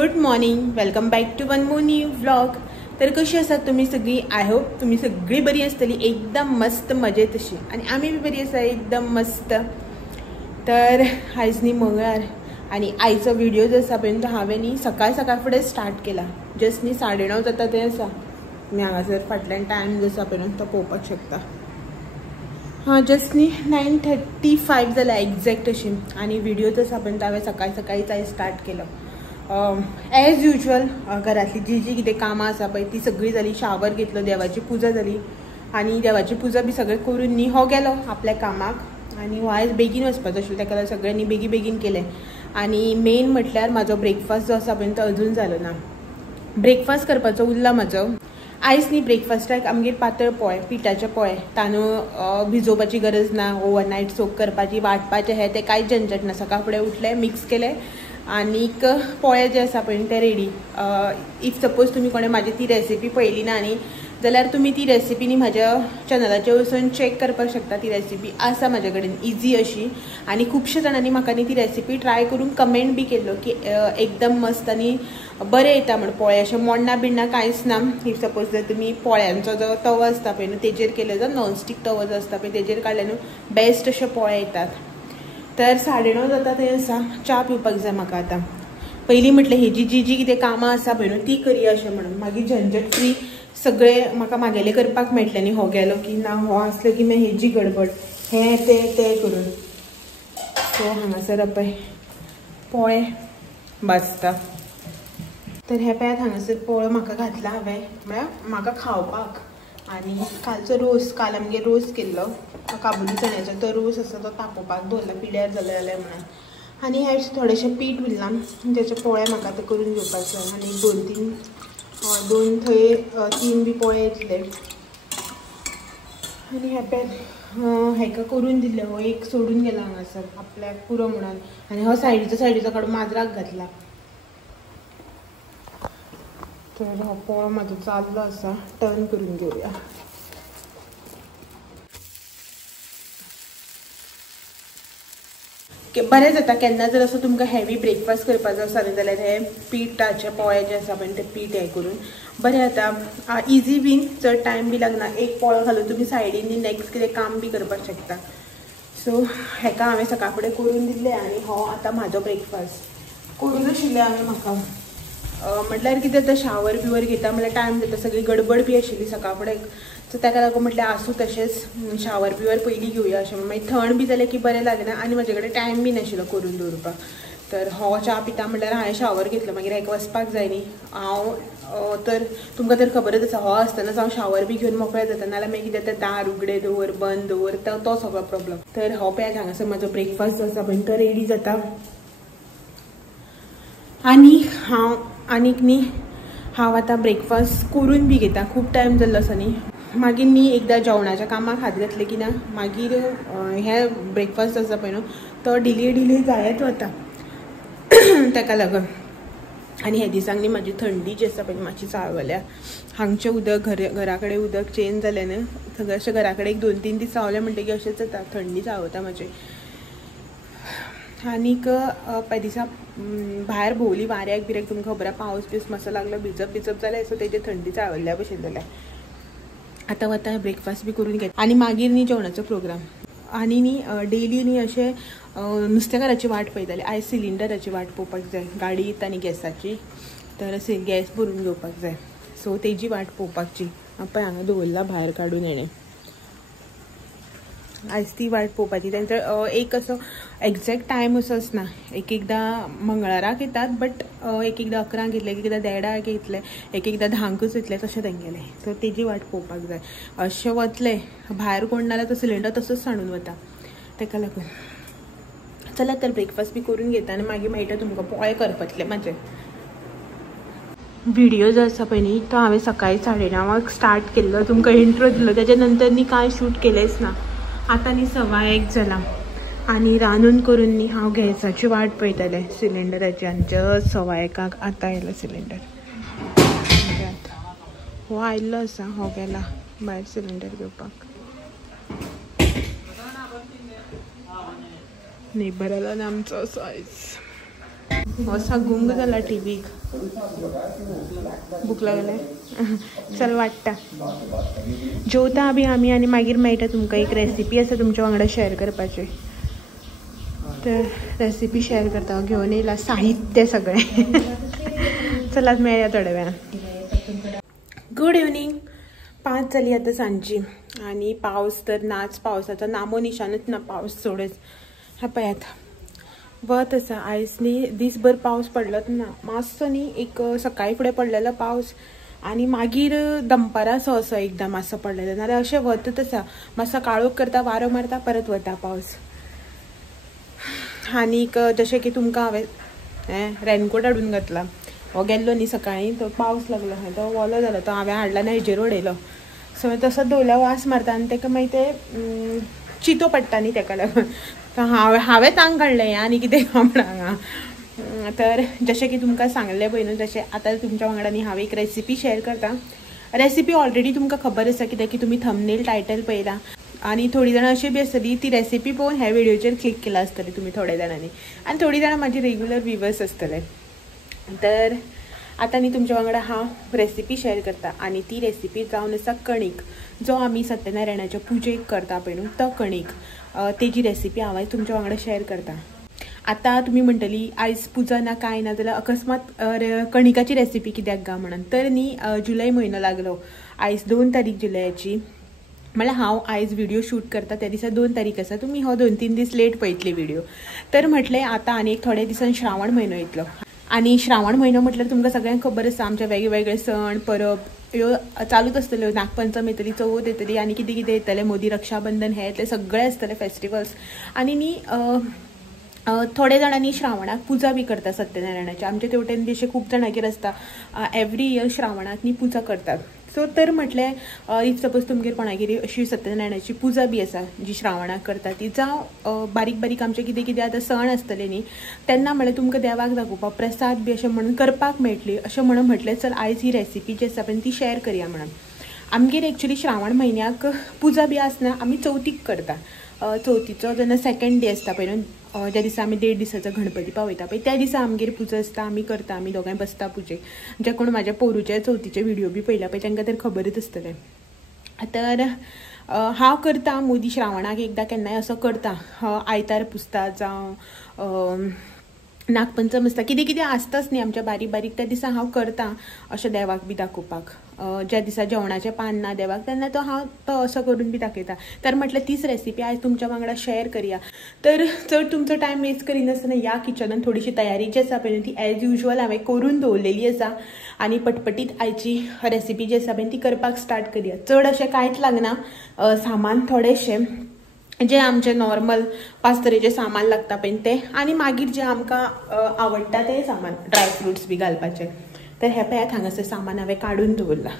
Good morning, welcome back to one more new vlog. तर कशी आसात तुम्ही सगळी? आय होप तुम्ही सगळी बरी आसतली, एकदम मस्त मजेत अशी. आणि आम्ही बी बरी आसा, एकदम मस्त. तर आयज न्ही मंगळार आणि आयचो व्हिडिओ जो आसा पळय तो हांवें न्ही सकाळ फुडें स्टार्ट केला. जस्ट न्ही 9:30 जाता तें आसा. मी हांगासर फाटल्यान टायम जो आसा पळय तो पळोवपाक शकता. हां, जस्ट न्ही 9:35 जाला एक्झॅक्ट अशी. आणि व्हिडिओ जो आसा पळय तो हांवें सकाळीच आयज स्टार्ट केलो. एज युजल घरातली जी कितें कामां आसा पळय ती सगळी जाली. शावर घेतलो, देवाची पुजा जाली आणि देवाची पुजा बी सगळें करून न्ही हो गेलो आपल्या कामाक. आणि हो आयज बेगीन वचपाचो आशिल्लो, ताका लागून सगळ्यांनी बेगीन केलें. आणि मेन म्हटल्यार म्हाजो ब्रेकफास्ट जो आसा पळय तो अजून जालो ना. ब्रेकफास्ट करपाचो उरला म्हाजो. आयज न्ही ब्रेकफास्टाक आमगेर पातळ पोळे, पिठाचे पोळे. तांदूळ भिजोवपाची गरज ना, ओवरनायट सोक करपाची, वाटपाचें हें तें कांयच झंझट ना. सकाळ फुडें उठलें, मिक्स केलें आनीक पोळे जे आसा पळय ते रेडी. इफ सपोज तुमी कोणें म्हाजी ती रेसिपी पळयली ना न्ही जाल्यार तुमी ती रेसिपी न्ही म्हाज्या चॅनलाचेर वचून चॅक करपाक शकता. ती रेसिपी आसा म्हाजे कडेन इजी अशी. आनी खुबशे जाणांनी म्हाका न्ही ती रेसिपी ट्राय करून कमेंट बी केल्लो की एकदम मस्त आनी बरें येता म्हण पोळे. अशें मोडना बिडना कांयच ना. इफ सपोज जर तुमी पोळ्यांचो जो तवो आसता पळय न्हू तेजेर केले जर नॉनस्टीक तवो जो आसता पळय तेजेर काडले न्हू बेस्ट अशे पोळे येतात. तर 9:30 जाता थंय आसा. च्या पिवपाक जाय म्हाका आतां. पयलीं म्हटलें हेजी जी कितें कामां आसा पळय न्हू ती करया अशें म्हणून. मागीर झंझट फ्री सगळें म्हाका म्हागेलें करपाक मेळटलें न्ही. हो गेलो की ना, हो आसलो की मागीर हेजी गडबड, हें तें करून. सो हांगासर पळय पोळे भाजता. तर हे पळयात हांगासर पोळे म्हाका घातला हांवें, म्हळ्यार म्हाका खावपाक. आनी कालचो रोस, काल आमगेर रोस केल्लो काबुली चण्याचो. तो रोस आसा तो तापोवपाक दवरला, पिड्यार जालें म्हणून. आनी हे थोडेशें पीठ उरलां, तेचे पोळे म्हाका आतां करून घेवपाक जाय. आनी दोन थंय 3 बी पोळे येतले. आनी हे पळय हेका करून दिल्ले. हो एक सोडून गेला हांगासर आपल्याक पुरो म्हणून. आनी हो सायडीचो काडून माजराक घातला. तर हो पोळो म्हाजो जाल्लो आसा, टर्न करून घेवया. बरें जाता केन्ना जर असो तुमकां हेवी ब्रेकफास्ट करपाचो आसा न्ही जाल्यार हे पिठाचे पोळे जे आसा पळय ते पीठ हें करून बरें जाता. इजी बीन, चड टायम बी लागना. एक पोळो घालून तुमी सायडीन नेक्स्ट कितें काम बी करपाक शकता. सो हेका हांवें सकाळ फुडें करून दिल्लें. आनी हो आतां म्हाजो ब्रेकफास्ट करून आशिल्लें हांवें म्हाका. म्हटल्यार कितें आतां शावर बिवर घेता म्हळ्यार टायम जाता. सगळी गडबड बी आशिल्ली सकाळ फुडें. सो ताका लागून म्हटल्यार आसूं तशेंच शावर बिवर पयलीं घेवया अशें. मागीर थंड बी जालें की बरें लागना. आनी म्हाजे कडेन टायम बी नाशिल्लो करून दवरपाक. तर हो च्या पिता म्हटल्यार हांवें शावर घेतलो. मागीर हेका वचपाक जाय न्ही. हांव तर तुमकां तर खबरच आसा, हो आसतनाच हांव शावर बी घेवन मोकळें जाता. नाल्यार मागीर कितें तें दार उगडें दवर, बंद दवर, तो सगळो प्रॉब्लम. तर हो पळयात हांगासर म्हाजो ब्रेकफास्ट जो आसा पळय तो रेडी जाता. आनीक न्ही हांव आतां ब्रेकफास्ट करून बी घेता. खूब टायम जाल्लो आसा न्ही. मागीर न्ही एकदां जेवणाच्या कामाक हात घातले की ना मागीर हे ब्रेकफास्ट आसा पळय न्हू तो डिले जायत वता. ताका लागून. आनी हे दिसांक न्ही म्हाजी थंडी जी आसा पळय मातशी चाळवल्या. हांगचें उदक घरा कडेन उदक चेंज जालें न्हू. सगळें अशें घरा कडेन 1-2-3 दीस रावलें म्हणटकीर अशेंच जाता, थंडी चाळवता म्हाजी. आनीक पळय दिसा भायर भोंवली वाऱ्याक बिऱ्याक तुमकां खबर आहा पावस बीस मातसो लागलो भिजप जालें. सो तेजे थंडी चाळवल्या भशेन जाल्या. आतां वता ब्रेकफास्ट बी करून घेता. आनी मागीर न्ही जेवणाचो प्रोग्राम. आनी न्ही डेली न्ही अशें नुस्तेकाराची वाट पळयतालें. आयज सिलिंडराची वाट पळोवपाक जाय. गाडी येता न्ही गॅसाची तर गॅस भरून घेवपाक जाय. सो तेजी वाट पळोवपाकची. पळय हांगा दवरला भायर काडून हेणें. आयज ती वाट पळोवपाची. तेंचो एक असो एक्झॅक्ट टायम असो आसना. एकदां मंगळाराक येतात बट एकदां 11 येतले, एकदां 1:30 येतले, एकदां 10 येतले, तशें तेंगेलें. तर तेजी वाट पळोवपाक जाय. अशें वतले भायर कोण नाल्यार तो सिलिंडर तसोच सांडून वता. ताका लागून चला तर ब्रेकफास्ट बी करून घेता आनी मागीर मेळटा तुमकां पोळे करपातले म्हाजे. व्हिडिओ जो आसा पळय न्ही तो हांवें सकाळीं 9:30 स्टार्ट केल्लो. तुमकां इंट्रो दिल्लो. तेच्या नंतर न्ही कांय शूट केलेंच ना. आतां न्ही 1:15 जाला. आनी रांदून करून न्ही हांव गॅसाची वाट पळयतालें सिलिंडराची. आनी जस्ट 1:15 आतां येयलो सिलिंडर. हो आयिल्लो आसा, हो गेला भायर सिलिंडर घेवपाक. नेबर आला आमचो असो आयज. असा गुंग झाला टीव्हीक भूक लागले चल वाटता जेवता बी आम्ही आणि मागीर मेळटा तुमकां एक रेसिपी आसा तुमच्या वांगडा शेअर करपाची तर रेसिपी शेअर करता घेऊन येयला साहित्य सगळें चलात मेळया थोड्या वेळान गुड इवनिंग 5 जाली आतां सांजची आणि पावस तर नाच पावसाचा नामो निशानच ना पावस सोडच हा पळयात वत आसा आयज न्ही दीसभर पावस पडलोच ना मातसो न्ही एक सकाळी फुडें पडलेलो पावस आणि मागीर दनपारां असो एकदां मातसो पडलेलो नाल्यार अशें वतच आसा मातसो काळोख करता वारो मारता परत वता पावस आनीक जशें की तुमकां हांवें रेनकोट हाडून घातला हो गेल्लो न्ही सकाळीं तो पावस लागलो तो वलो जालो तो हांवें हाडला आनी हेजेर उडयलो सो तसोच दवरल्यार वास मारता आनी ताका मागीर ते चितो पडटा न्ही ताका लागून हांवें तांग काडलें आनी कितें म्हणून हांगा तर जशें की तुमकां सांगलें पळय न्हू तशें आतां तुमच्या वांगडा न्ही हांव एक रेसिपी शेअर करता रेसिपी ऑलरेडी तुमकां खबर आसा कित्याक की तुमी थंबनेल टायटल पळयला आणि थोडी जाणां अशी बी आसतली ती रेसिपी पळोवन ह्या व्हिडिओचेर क्लिक केला आसतली तुमी थोड्या जाणांनी आनी थोडी जाणां म्हाजी रेग्युलर व्ह्युवर्स आसतले तर आतां न्ही तुमच्या वांगडा हांव रेसिपी शेअर करता आनी ती रेसिपी जावन आसा कणीक जो आमी सत्यनारायणाच्या पुजेक करता पळय न्हू तो कणीक तेजी रेसिपी हांव आयज तुमच्या वांगडा शेअर करता आतां तुमी म्हणटली आयज पुजा ना कांय ना जाल्यार अकस्मात कणिकाची रेसिपी कित्याक गा म्हणून तर न्ही जुलय म्हयनो लागलो आयज 2 तारीख जुलयाची म्हळ्यार हांव आयज व्हिडिओ शूट करता त्या दिसा 2 तारीख आसा तुमी हो 2-3 दीस लेट पळयतली व्हिडिओ तर म्हटलें आतां आनी एक थोड्या दिसान श्रावण म्हयनो येतलो आनी श्रावण म्हयनो म्हटल्यार तुमकां सगळ्यांक खबर आसा आमचे वेगवेगळे सण परब ह्यो चालूच आसतल्यो नागपंचम येतली चवथ येतली आनी कितें कितें येतलें मोदी रक्षाबंधन हे येतले सगळे आसतले फेस्टिवल्स आनी न्ही थोडे जाणांनी श्रावणाक पुजा बी करता सत्यनारायणाची आमच्या तेवटेन बी अशें खूब जाणांगेर आसता एवरी इयर श्रावणाक न्ही पुजा करतात सो तर म्हटलें इफ सपोज तुमगेर कोणागेर अशी सत्यनारायणाची पुजा बी आसा जी श्रावणाक करता ती जावं बारीक बारीक आमचे कितें कितें आतां सण आसतले न्ही तेन्ना म्हळ्यार तुमकां देवाक दाखोवपाक प्रसाद बी अशें म्हणून करपाक मेळटली अशें म्हणून म्हटलें चल आयज ही रेसिपी जी आसा पळय ती शेअर करया म्हणून आमगेर एक्चुली श्रावण म्हयन्याक पुजा बी आसना आमी चवथीक करता चवथीचो जेन्ना 2nd डे आसता पळय न्हू ज्या दिसा आमी 1.5 दिसाचो गणपती पावयता पळय त्या दिसा आमगेर पुजा आसता आमी करता आमी दोगांय बसता पुजेक जे कोण म्हाज्या पोरूचे चवथीचे व्हिडिओ बी पळयला पळय तांकां तर खबरच आसतलें तर हांव करता मोदी श्रावणाक एकदां केन्नाय असो करता आयतार पुजता जावं नागपंचम आसता कितें कितें आसताच न्ही आमच्या बारीक बारीक त्या दिसा हांव करता अशें देवाक बी दाखोवपाक ज्या दिसा जेवणाचें पान ना देवाक तेन्ना हांव तो असो करून बी दाखयता तर म्हटल्यार तीच रेसिपी आयज तुमच्या वांगडा शेअर करया तर चड तुमचो टायम वेस्ट करिनासतना ह्या किचनान थोडीशी तयारी जी आसा पळय ती एज युजल हांवें करून दवरलेली आसा आनी पटपटीत आयची रेसिपी जी आसा पळय ती करपाक स्टार्ट करया चड अशें कांयच लागना सामान थोडेशें जे आमचे नॉर्मल 5 तरेचे सामान लागता पळय ते आनी मागीर जे आमकां आवडटा ते सामान ड्रायफ्रुट्स बी घालपाचे तर हे पळयात हांगासर सामान हांवें काडून दवरला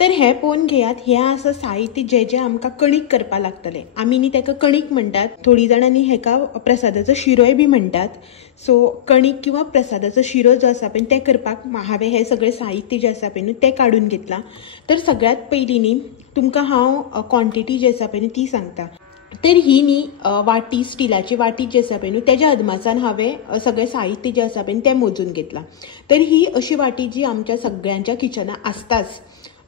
तर हे पळोवन घेयात हे आसा साहित्य जे जे आमकां कणीक करपाक लागतले आमी न्ही ताका कणीक म्हणटात थोडी जाणां न्ही हेका प्रसादाचो शिरोय बी म्हणटात सो कणीक किंवा प्रसादाचो शिरो जो आसा पळय ते करपाक हांवें हे सगळे साहित्य जे आसा पळय न्हू ते काडून घेतला तर सगळ्यात पयलीं न्ही तुमकां हांव क्वॉन्टिटी जी आसा पळय न्ही ती सांगता तर ही न्ही वाटी स्टिलाची वाटी जी आसा पळय न्हू तेज्या अदमासान हांवें सगळें साहित्य जें आसा पळय तें मोजून घेतलां तर ही अशी वाटी जी आमच्या सगळ्यांच्या किचनान आसताच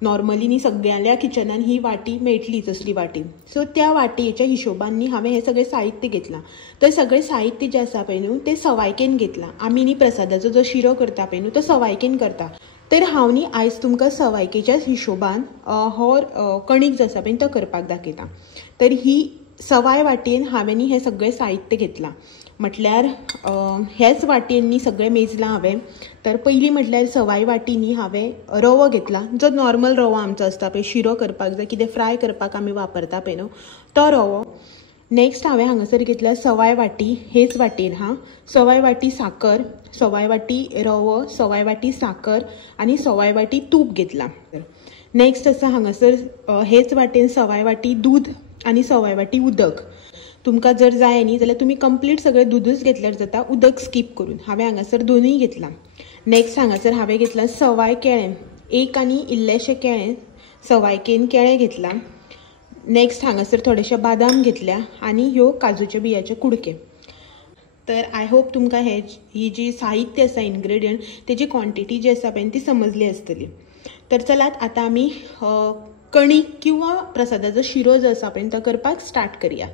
नॉर्मली न्ही सगळ्यांच्या किचनान ही वाटी मेळटलीच असली वाटी सो त्या वाटयेच्या हिशोबान न्ही हांवें हें सगळें साहित्य घेतलां तर सगळें साहित्य जें आसा पळय न्हू तें सवायकेन घेतलां आमी न्ही प्रसादाचो जो शिरो करता पळय न्हू तो सवायकेन करता तर हांव न्ही आयज तुमकां सवायकेच्या हिशोबान हो कणीक जो आसा पळय तो करपाक दाखयता तर ही सवाय वाटयेन हांवें न्ही हें सगळें साहित्य घेतलां म्हटल्यार हेच वाटयेन न्ही सगळें मेजलां हांवें तर पयलीं म्हटल्यार सवाय वाटी न्ही हांवें रवो घेतला जो नॉर्मल रवो आमचो आसता पळय शिरो करपाक जाय कितें फ्राय करपाक आमी वापरता पळय न्हू तो रवो नेक्स्ट हांवें हांगासर घेतला सवाय वाटी हेच वाटेन सवाय वाटी साकर सवाय वाटी रवो सवाय वाटी साकर आनी सवाय वाटी तूप घेतला नेक्स्ट आसा हांगासर हेच वाटेन सवाय वाटी दूध आनी सवाय वाटी उदक तुमकां जर जाय न्ही जाल्यार तुमी कंप्लीट सगळें दूदच घेतल्यार जाता उदक स्कीप करून हांवें हांगासर दोनूय घेतलां नेक्स्ट हांगासर हांवें घेतलां सवाय केळें एक आनी इल्लेशें केळें सवायकेन केळें घेतलां नेक्स्ट हांगासर थोडेशे बादाम घेतल्या आनी ह्यो काजूच्या बियाचे कुडके तर आय होप तुमकां ही जी साहित्य आसा इन्ग्रेडियंट तेजी क्वॉन्टिटी जी आसा पळय ती समजली आसतली. तर चलात आता आमी कणीक किंवा प्रसादाचो शिरो जो आसा पळय तो करपाक स्टार्ट करूया.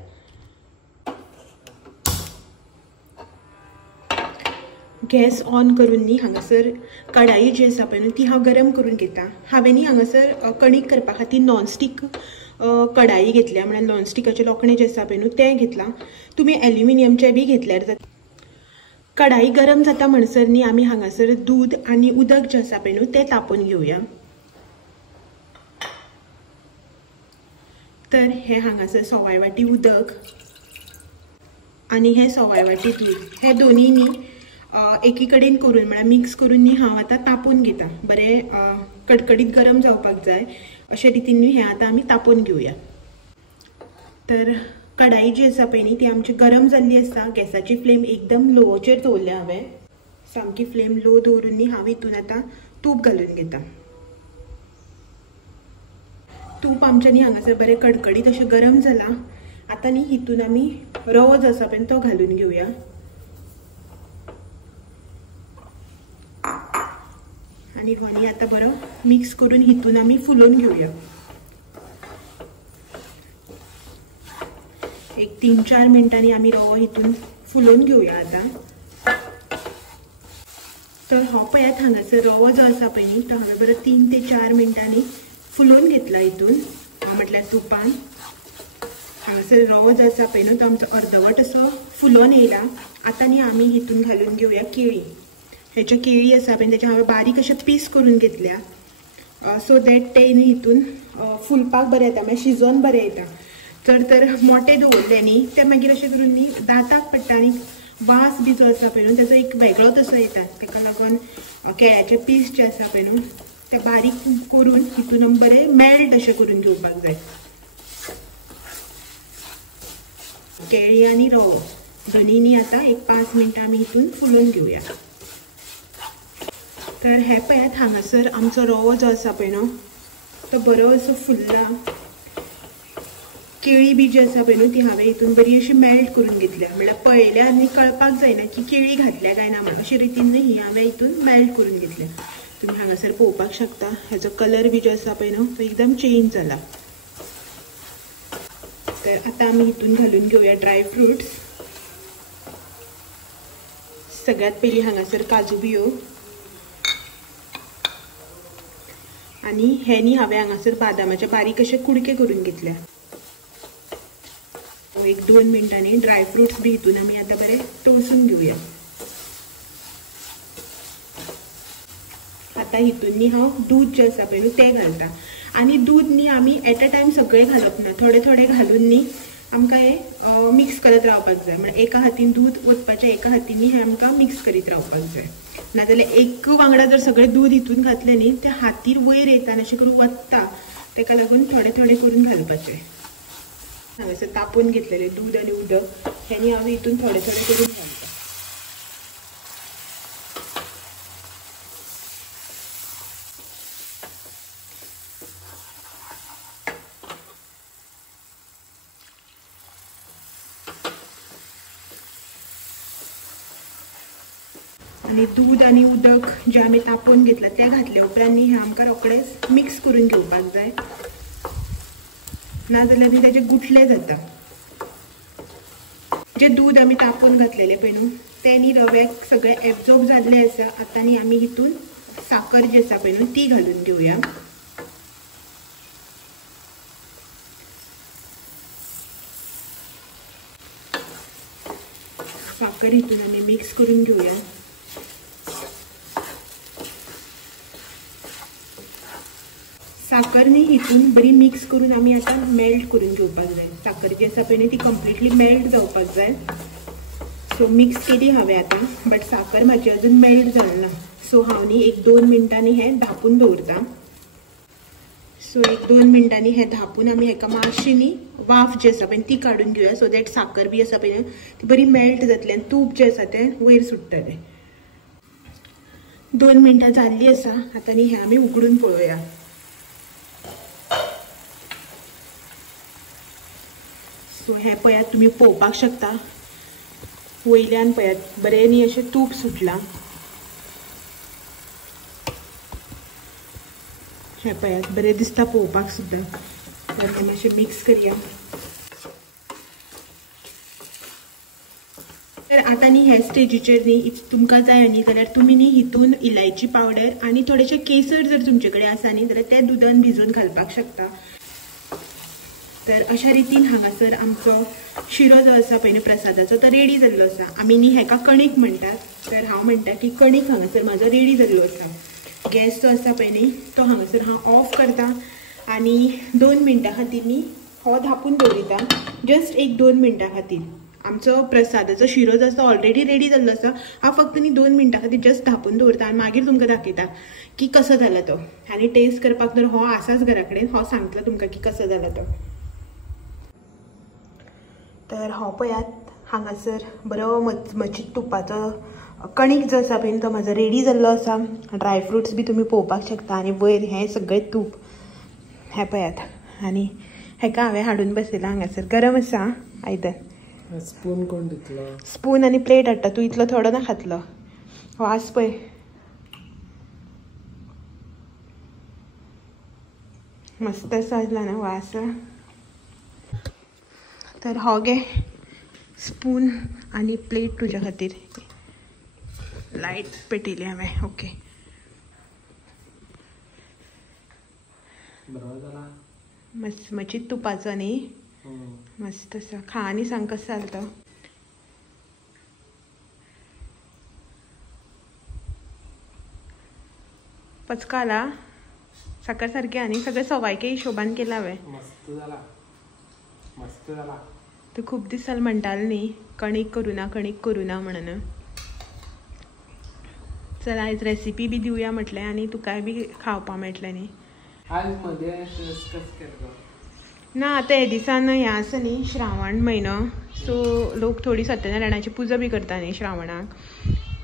गॅस ऑन करून न्ही हांगासर कढाई जी आसा पळय न्हू ती हांव गरम करून घेता. हांवें न्ही हांगासर कणीक करपा खातीर नॉनस्टीक कढाई घेतल्या, म्हळ्यार नॉनस्टिकाचे लोकणे जे आसा पळय न्हू तें घेतलां. तुमी एल्युमिनियमचें बी घेतल्यार जाता. कढाई गरम जाता म्हणसर न्ही आमी हांगासर दूध आनी उदक जें आसा पळय न्हू तें तापोवन घेवया. तर हे हांगासर सवाय वाटी उदक आनी हे सवाय वाटी दूध हे दोनी न्ही एकी कडेन करून म्हळ्यार मिक्स करून न्ही हांव आतां तापोवन घेता. बरें कडकडीत गरम जावपाक जाय अशे रितीन न्ही हें आतां आमी तापोवन घेवया. तर कढाई जी आसा पळय न्ही ती आमची गरम जाल्ली आसा. गॅसाची फ्लेम एकदम लोचेर दवरल्या हांवें. सामकी फ्लेम लो दवरून न्ही हांव हितून आतां तूप घालून घेता. तूप आमचें न्ही हांगासर बरें कडकडीत अशें गरम जालां. आतां न्ही हितून आमी रवो जो आसा पळय तो घालून घेवया. आनी हो न्ही आतां बरो मिक्स करून हितून आमी फुलोवन घेवया. एक 3-4 मिनटांनी आमी रवो हितून फुलोवन घेवया आतां. तर हो पळयात हांगासर रवो जो आसा पळय न्ही तो हांवें बरो 3 ते 4 मिनटांनी फुलोवन घेतला हितून म्हटल्यार तुपान. हांगासर रवो जो आसा पळय न्हू तो आमचो अर्दवट असो फुलोवन येयला. आतां न्ही आमी हितून घालून घेवया केळी. हेच्यो केळी आसा पळय तेचे हांवें बारीक अशे पीस करून घेतल्या सो दॅट ते न्ही हितून फुलपाक बरें येता, मागीर शिजोवन बरें येता. तर मोटे दवरले न्ही ते मागीर अशें करून न्ही दांताक पडटा आनी वास बी जो आसा पळय न्हू तेजो एक वेगळोच असो येता. ताका लागून केळ्याचे पीस जे आसा पळय न्हू ते बारीक करून हितून बरें मेल्ट अशें करून घेवपाक जाय. केळी आनी रवो दोनी न्ही आतां एक 5 मिनटां आमी हितून फुलोवन घेवया. तर हे पळयात हांगासर आमचो रवो जो आसा पळय न्हू तो बरो असो फुल्ला. केळी बी जी आसा पळय न्हू ती हांवें हितून बरी अशी मेल्ट करून घेतल्या. म्हळ्यार पळयल्यार न्ही कळपाक जायना की केळी घातल्या काय ना म्हणून. अशे रितीन न्ही ही हांवें हितून मेल्ट करून घेतल्या. तुमी हांगासर पळोवपाक शकता हेजो कलर बी जो आसा पळय न्हू तो एकदम चेंज जाला. तर आतां आमी हितून घालून घेवया ड्राय फ्रुट्स. सगळ्यात पयलीं हांगासर काजू बियो आनी हे न्ही हांवें हांगासर बादामाचे बारीक अशे कुडके करून घेतल्या. एक 2 मिनटांनी ड्राय फ्रुट्स बी हितून आमी आतां बरें तळसून घेवया. आतां हितून न्ही हांव दूध जे आसा पळय न्हू तें घालता. आनी दूध न्ही आमी एट अ टायम सगळें घालप ना, थोडे थोडे घालून न्ही आमकां हें मिक्स करत रावपाक जाय. म्हळ्यार एका हातीन दूध ओतपाचें, एका हातीन हें आमकां मिक्स करीत रावपाक जाय. नाजाल्यार एक वांगडा जर सगळें दूध हितून घातलें न्ही तें हातीर वयर येता आनी अशें करून वत्ता. ताका लागून थोडे थोडे करून घालपाचें. हांवें तापोवन घेतलेलें दूध आनी उदक हें न्ही हांव हितून थोडे थोडे करून घालता. आनी दूध आनी उदक जे आमी तापोवन घेतला तें घातले उपरांत न्ही हें आमकां रोखडेंच मिक्स करून घेवपाक जाय. नाजाल्यार न्ही तेजे गुठले जाता. जे दूध आमी तापोवन घातलेले पळय न्हू तें न्ही रव्याक सगळें एब्जॉर्ब जाल्लें आसा. आतां न्ही आमी हितून साकर जी आसा पळय न्हू ती घालून घेवया. साकर हितून आमी मिक्स करून घेवया. साकर न्ही हितून बरी मिक्स करून आमी आतां मेल्ट करून घेवपाक जाय. साकर जी आसा पळय न्ही ती कंप्लिटली मेल्ट जावपाक जाय. सो मिक्स केली हांवें आतां, बट साकर म्हाजी अजून मेल्ट जालना. सो हांव न्ही एक 2 मिनटांनी हें धापून दवरता. सो एक 2 मिनटांनी हें धापून आमी हेका मातशी न्ही वाफ जी आसा पळय ती काडून घेवया. सो दॅट साकर बी आसा पळय ती बरी मेल्ट जातली आनी तूप जें आसा तें वयर सुट्टलें. 2 मिनटां जाल्लीं आसा. आतां न्ही हें आमी उगडून पळोवया. सो हें पळयात तुमी पळोवपाक शकता वयल्यान पळयात बरें न्ही अशें तूप सुटलां. हे पळयात बरें दिसता पळोवपाक सुद्दां. तर मातशें मिक्स करया. तर आतां न्ही हे स्टेजीचेर न्ही तुमकां जाय न्ही जाल्यार तुमी न्ही हितून इलायची पावडर आनी थोडेशे केसर जर तुमचे कडेन आसा न्ही जाल्यार ते दुदान भिजून घालपाक शकता. तर अशा रितीन हांगासर आमचो शिरो जो आसा पळय न्ही प्रसादाचो तो रेडी जाल्लो आसा. आमी न्ही हेका कणीक म्हणटात. तर हांव म्हणटा की कणीक हांगासर म्हाजो रेडी जाल्लो आसा. गॅस जो आसा पळय न्ही तो हांगासर हांव ऑफ करता आनी 2 मिनटां खातीर न्ही हो धापून दवरिता. जस्ट एक 2 मिनटां खातीर. आमचो प्रसादाचो शिरो जो आसा ऑलरेडी रेडी जाल्लो आसा. हांव फक्त न्ही 2 मिनटां खातीर जस्ट धापून दवरता आनी मागीर तुमकां दाखयता की कसो जाला तो. आनी टेस्ट करपाक तर हो आसाच घरा कडेन. हो सांगतलो तुमकां की कसो जाला तो. तर हो पळयात हांगासर बरो मचमचीत तुपाचो कणीक जो आसा पळय तो म्हाजो रेडी जाल्लो आसा. ड्रायफ्रुट्स बी तुमी पळोवपाक शकता आनी वयर हें सगळें तूप हें पळयात. आनी हेका हांवें हाडून बसयलां हांगासर. गरम आसा आयदन. स्पून कोण दितलो? स्पून आनी प्लेट हाडटा. तूं इतलो थोडो ना खातलो. वास पळय. मस्त आसा ना वास. तर हो गे स्पून आनी प्लेट तुज्या खातीर. लायट पेटयली हांवें. ओके. मचमचीत तुपाचो न्ही. मस्त आसा. खा आनी सांग कसो जालो तो. पचका आला. साखर सारकी आनी सगळें सवायके हिशोबान केला हांवें. मस्त जाला. मस्त जाला. तू खूब दीस जाले म्हणटालो न्ही कणीक करूं ना म्हणून. चल आयज रेसिपी बी दिवया म्हटलें आनी तुकाय बी खावपा मेळटलें न्ही. आज मध्ये कस केलो? ना आतां हे दिसान हें आसा न्ही श्रावण म्हयनो. सो लोक थोडी सत्यनारायणाची पुजा बी करता न्ही श्रावणाक.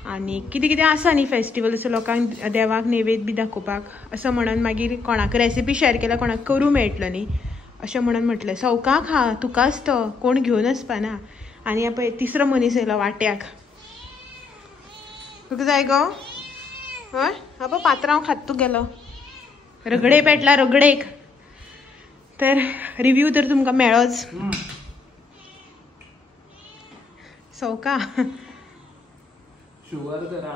आनी कितें कितें आसा न्ही फेस्टिवल असो लोकांक देवाक नैवेद्य बी दाखोवपाक असो म्हणून मागीर कोणाक रेसिपी शेअर केल्यार कोणाक करूं मेळटलो न्ही अशें म्हणून म्हटलें सवका खा तुकाच तो कोण घेवन वचपाना. आनी पळय तिसरो मनीस येयलो वाट्याक. तुका जाय गो? हय हा पळय पात्रांव खात तूं गेलो. रगडे पेटला रगडेक. तर रिव्यू तर तुमकां मेळोच. सवका शुगर तर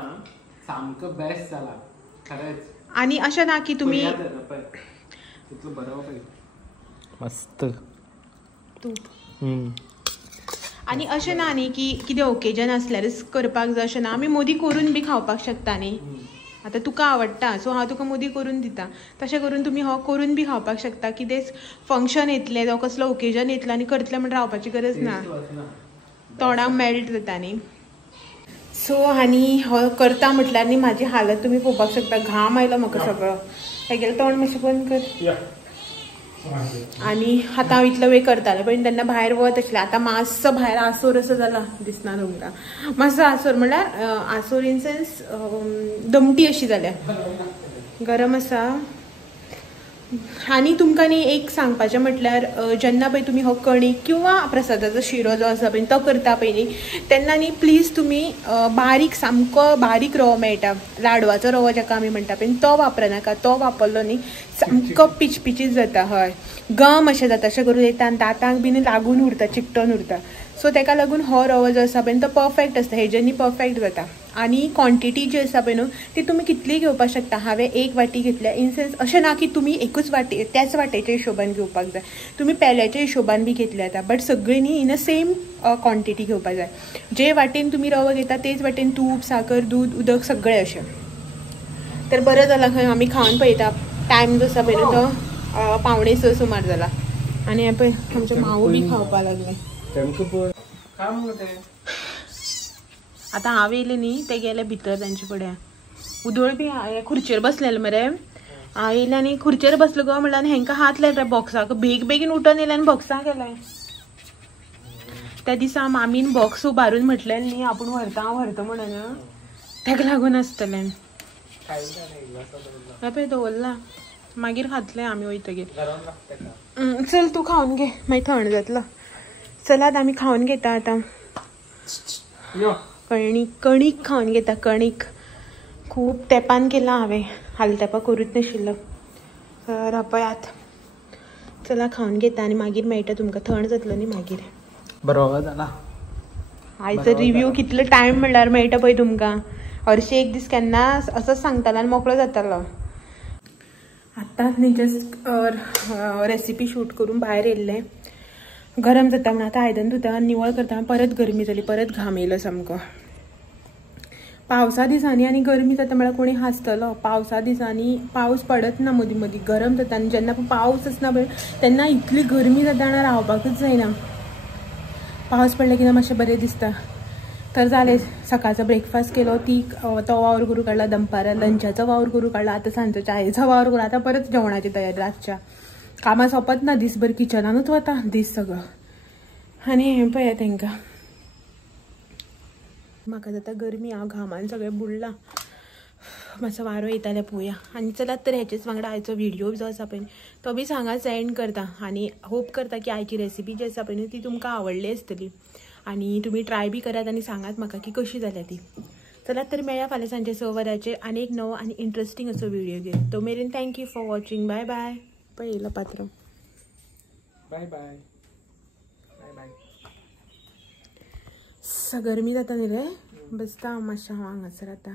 सामको बेस्ट जाला खरेंच. आनी अशें ना की तुमी तितलो बरो मस्त तूप. आनी अशें ना न्ही की कितें ओकेजन आसल्यारच करपाक जाय अशें ना. आमी मोदी करून बी खावपाक शकता न्ही. आतां तुका आवडटा सो हांव तुका मोदी करून दिता. तशें करून तुमी हो करून बी खावपाक शकता. कितें फंक्शन येतलें जावं कसलो ओकेजन येतलो आनी करतलें म्हणून रावपाची गरज ना. तोंडाक मेल्ट जाता न्ही. सो आनी हो करता म्हटल्यार न्ही म्हाजी हालत तुमी पळोवपाक शकता. घाम आयलो म्हाका सगळो. हेगेलें तोंड मातशें बंद कर. आनी आतां हांव इतलो वेळ करतालें पण तेन्ना भायर वत आसलें. आतां मातसो भायर आसोर असो जाला दिसना तुमकां. मातसो आसोर म्हणल्यार आसोर इन सेन्स दमटी अशी जाल्या. गरम आसा. आनी तुमकां न्ही एक सांगपाचें म्हटल्यार जेन्ना पळय तुमी हो कणीक किंवा प्रसादाचो शिरो जो आसा पळय तो करता पळय न्ही तेन्ना न्ही प्लीज तुमी बारीक सामको बारीक रवो मेळटा लाडवाचो रवो जाका आमी म्हणटा पळय तो वापरनाका. तो वापरलो न्ही सामको पिचपिचीत जाता. हय गम अशें जाता. अशें करून येता आनी दांतांक बीन लागून उरता चिकटोन उरता. सो तेका लागून हो रवो जो आसा पळय तो परफेक्ट आसता. हेजेर न्ही परफेक्ट जाता. आनी क्वॉन्टिटी जी आसा पळय न्हू ती तुमी कितली घेवपाक शकता. हांवें 1 वाटी घेतल्या. इन सेन्स अशें ना की तुमी एकूच वाटी त्याच वाटेच्या हिशोबान घेवपाक जाय. तुमी पेल्याच्या हिशोबान बी घेतले जाता. बट सगळीं न्ही इन अ सेम क्वॉन्टिटी घेवपाक जाय. जे वाटेन तुमी रवो घेता तेच वाटेन तूप साखर दूद उदक सगळें अशें. तर बरें जालां खंय आमी खावन पळयता. टायम जो आसा पळय न्हू तो 5:45 सुमार जाला. आनी हे पळय आमचे मावू बी खावपाक लागले. आतां हांव येयलें न्ही ते गेले भितर तांचे कडेन. उदळ बी खुर्चेर बसलेले मरे. हांव येयलें आनी खुर्चेर बसलो गो म्हणल्यार आनी हेंकां हात लायले बॉक्साक. बेगीन उठोन येयलें आनी बॉक्साक गेलें. त्या दिसा मामीन बॉक्स उबारून म्हटलें न्ही आपूण व्हरता म्हणून ताका लागून आसतलें. पळय दवरला मागीर खातलें आमी वयतगीर. चल तूं खावन घे मागीर थंड जातलो. चलात आमी खावन घेता आतां. यो कणीक खावन घेता. कणीक खूब तेंपान केला हांवें, हालीं तेंपां करूच नाशिल्लो. तर पळयात, चला खावन घेता आनी मागीर मेळटा तुमकां. थंड जातलो न्ही मागीर. बरो जाला. आयचो रिव्ह्यू कितलो टायम म्हणल्यार मेळटा पळय तुमकां. हरशीं एक दीस केन्ना असोच सांगतालो आनी मोकळो जातालो. आतांच न्ही जस्ट रेसिपी शूट करून भायर येयल्लें. गरम जाता म्हणून आतां आयदन धुता, निवळ करता. परत गरमी जाली, परत घाम येयलो सामको. पावसा दिसांनी आनी गरमी जाता म्हळ्यार कोणी हांसतलो. पावसा दिसांनी पावस पडत ना मदीं मदीं, गरम जाता. आनी जेन्ना पावस आसना पळय तेन्ना इतली गरमी जाता आनी रावपाकूच जायना. पावस पडले की मातशें बरें दिसता. तर जालें, सकाळचो ब्रेकफास्ट केलो, तो वावर करून काडला. दनपारां लंचाचो वावर करून काडला. आतां सांजचो चायेचो वावर करून, आतां परत जेवणाची तयारी रातच्या. कामां सोंपत ना, दीसभर किचनानूच वता दीस सगळो. आनी हें पळया तांकां. म्हाका जाता गरमी, हांव घामान सगळें बुडलां. मातसो वारो येता जाल्यार पळोवया. आनी चलात तर हेचेच वांगडा आयचो व्हिडिओ जो आसा पळय तो बी सांगात, सेंड करता. आनी होप करता की आयची रेसिपी जी आसा पळय ती तुमकां आवडली आसतली. आनी तुमी ट्राय बी करात आनी सांगात म्हाका की कशी जाल्या ती. चलात तर मेळया फाल्यां सांजे 6 वरांचेर आनी एक नवो आनी इंट्रस्टींग असो व्हिडिओ घेवन. तो मेरेन thank you for watching. Bye bye. पळयलो पात्र. Bye bye bye bye. गरमी जाता न्ही रे, बसता हांव मातशें हांगासर आतां.